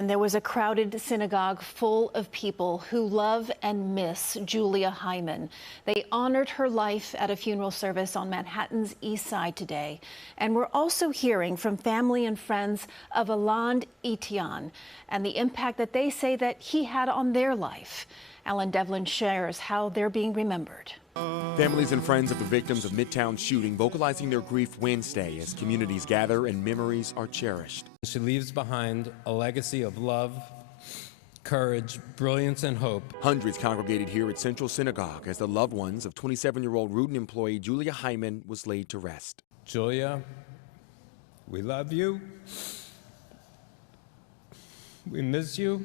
And there was a crowded synagogue full of people who love and miss Julia Hyman. They honored her life at a funeral service on Manhattan's East Side today. And we're also hearing from family and friends of Alain Etienne and the impact that they say that he had on their life. Devlin shares how they're being remembered. Families and friends of the victims of Midtown's shooting vocalizing their grief Wednesday as communities gather and memories are cherished. She leaves behind a legacy of love, courage, brilliance, and hope. Hundreds congregated here at Central Synagogue as the loved ones of 27-year-old Rudin employee Julia Hyman was laid to rest. Julia, we love you. We miss you.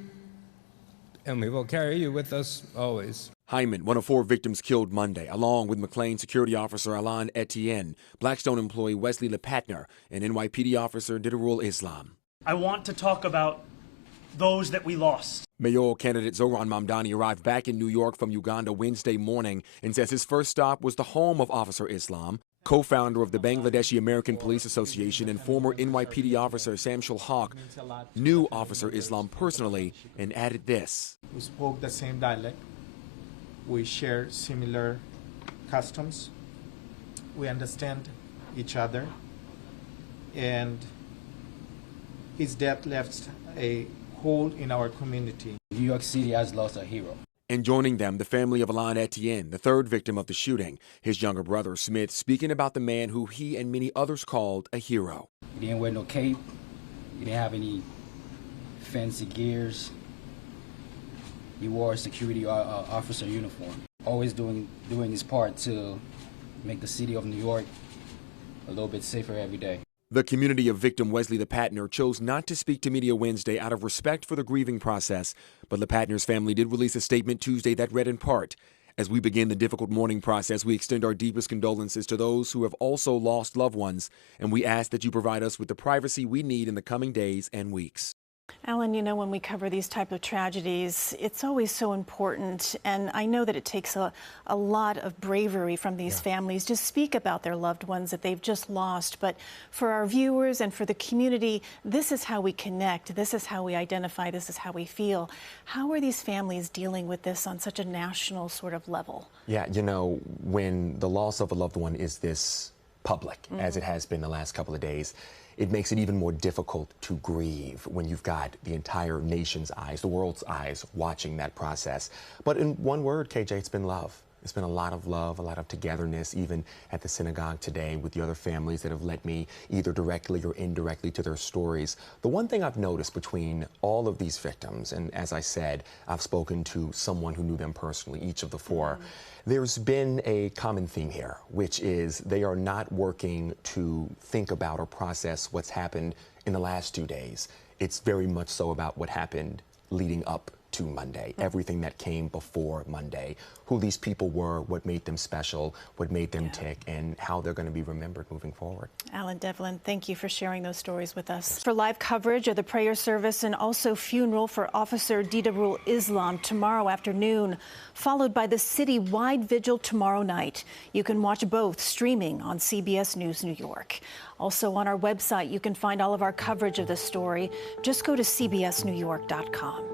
And we will carry you with us always. Hyman, one of 4 victims killed Monday, along with McLean security officer Alain Etienne, Blackstone employee Wesley LePatner, and NYPD officer Didarul Islam. I want to talk about those that we lost. Mayoral candidate Zoran Mamdani arrived back in New York from Uganda Wednesday morning and says his first stop was the home of Officer Islam. Co-founder of the Bangladeshi American Police Association and former NYPD officer Samshul Haq knew Officer Islam personally and added this. We spoke the same dialect. We share similar customs. We understand each other. And his death left a hole in our community. New York City has lost a hero. And joining them, the family of Alain Etienne, the 3rd victim of the shooting. His younger brother, Smith, speaking about the man who he and many others called a hero. He didn't wear no cape. He didn't have any fancy gears. He wore a security officer uniform. Always doing his part to make the city of New York a little bit safer every day. The community of victim Wesley LePatner chose not to speak to media Wednesday out of respect for the grieving process, but LePatner's family did release a statement Tuesday that read in part, "As we begin the difficult mourning process, we extend our deepest condolences to those who have also lost loved ones, and we ask that you provide us with the privacy we need in the coming days and weeks." Alan, you know, when we cover these type of tragedies, it's always so important, and I know that it takes a lot of bravery from these families to speak about their loved ones that they've just lost. But for our viewers and for the community, this is how we connect, this is how we identify, this is how we feel. How are these families dealing with this on such a national sort of level? Yeah, you know, when the loss of a loved one is this public, as it has been the last couple of days, it makes it even more difficult to grieve when you've got the entire nation's eyes, the world's eyes, watching that process. But in one word, KJ, it's been love. It's been a lot of love, a lot of togetherness, even at the synagogue today with the other families that have led me either directly or indirectly to their stories. The one thing I've noticed between all of these victims, and as I said, I've spoken to someone who knew them personally, each of the 4, there's been a common theme here, which is they are not working to think about or process what's happened in the last 2 days. It's very much so about what happened leading up to Monday, everything that came before Monday, who these people were, what made them special, what made them tick, and how they're going to be remembered moving forward. Devlin, thank you for sharing those stories with us. For live coverage of the prayer service and also funeral for Officer Didarul Islam tomorrow afternoon, followed by the city-wide vigil tomorrow night. You can watch both streaming on CBS News New York. Also on our website, you can find all of our coverage of this story. Just go to cbsnewyork.com.